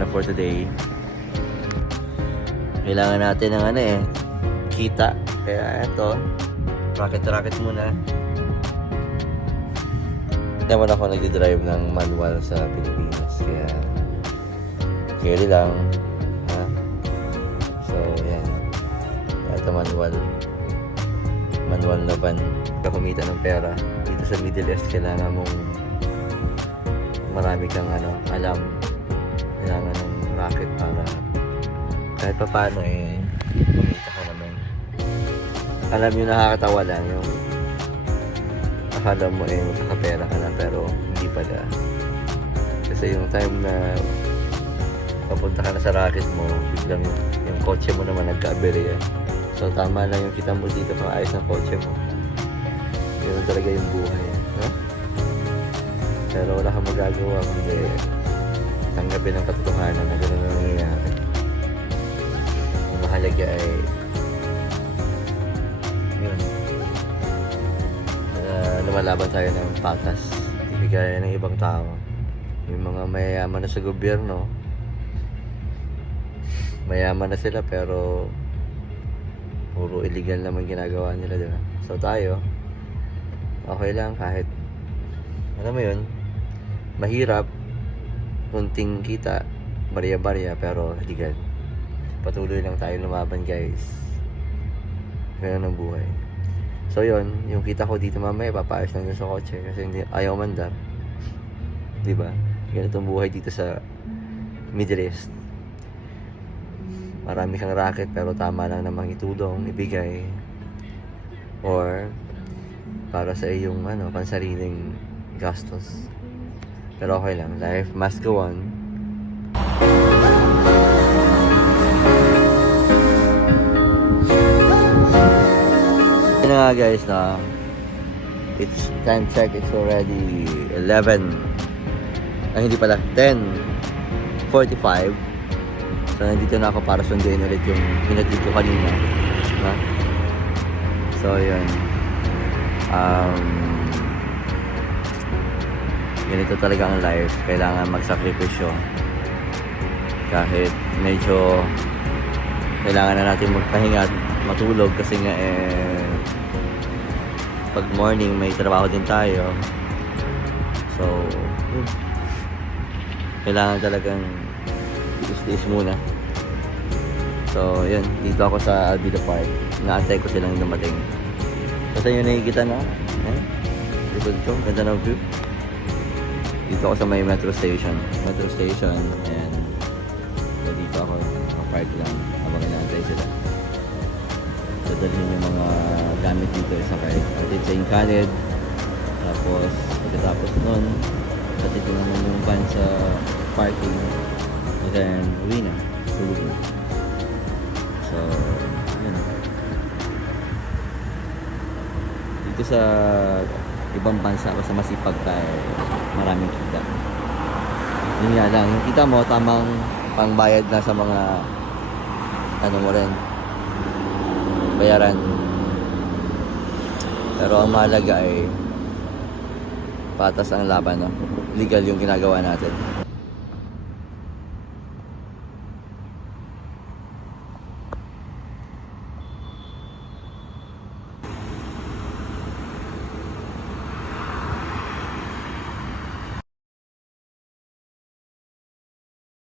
muna for today. Kailangan natin ng kita. Kaya ito, racket muna. Hindi naman ako nag-drive ng manual sa Pilipinas. Kaya carry lang. Ha? So, yan. Ito manual na van. Para kumita ng pera dito sa Middle East, kailangan mong marami kang alam. Kailangan ng racket para kahit pa paano kumita ka naman. Alam nyo, nakakatawa lang yung akala mo magkakapera ka na, pero hindi pala. Kasi yung time na papunta ka na sa racket mo, biglang yung kotse mo naman nagka-aberya. So tama lang yung kita mo dito pang ayos ng kotse mo. Yun talaga yung buhay, no? Pero wala kang magagawa kundi tanggapin ang katotohanan na gano'n ang nangyayari. Ang mahalaga ay yun, lumalaban tayo ng patas, ibigay ng ibang tao. Yung mga mayayaman na sa gobyerno, mayaman na sila pero puro illegal naman ginagawa nila, diba? So tayo, okay lang kahit alam mo yun, mahirap, kunting kita, barya-barya, pero legal. Patuloy lang tayo lumaban, guys. Ganun ang buhay. So yun, yung kita ko dito mamaya, papaayos lang dun sa kotse kasi hindi, ayaw mandar. Diba? Ganitong buhay dito sa Middle East. Marami kang racket pero tama lang namang itulong, ibigay, or para sa iyong pansariling gastos. Pero okay lang, life must go on. Yun nga guys, it's time check, it's already 11, hindi pala, 10:45. So nandito na ako para sundin ulit yung hinatid ko kanina, no? So yun, ganito talaga ang life. Kailangan magsakripisyo kahit medyo kailangan na natin magpahinga at matulog kasi nga pag morning may trabaho din tayo. So kailangan talagang tiis muna. So yun, dito ako sa Alvida Park, naantay ko silang dumating. Kasi yun nakikita na likod ko, ganda ng view. Dito ako sa may metro station, and so dito ako park lang habang inaantay sila. Dadalhin yung mga gamit dito sa kahit sa Incanid. Tapos pagkatapos nun, patid ko naman yung van sa parking, and then uwi na, tulog na. So yun, dito sa ibang bansa o sa masipag tayo, maraming kita. Yun nga lang, yung kita mo tamang pangbayad na sa mga mo rin, bayaran. Pero ang mahalaga ay patas ang laban, no? Legal yung ginagawa natin.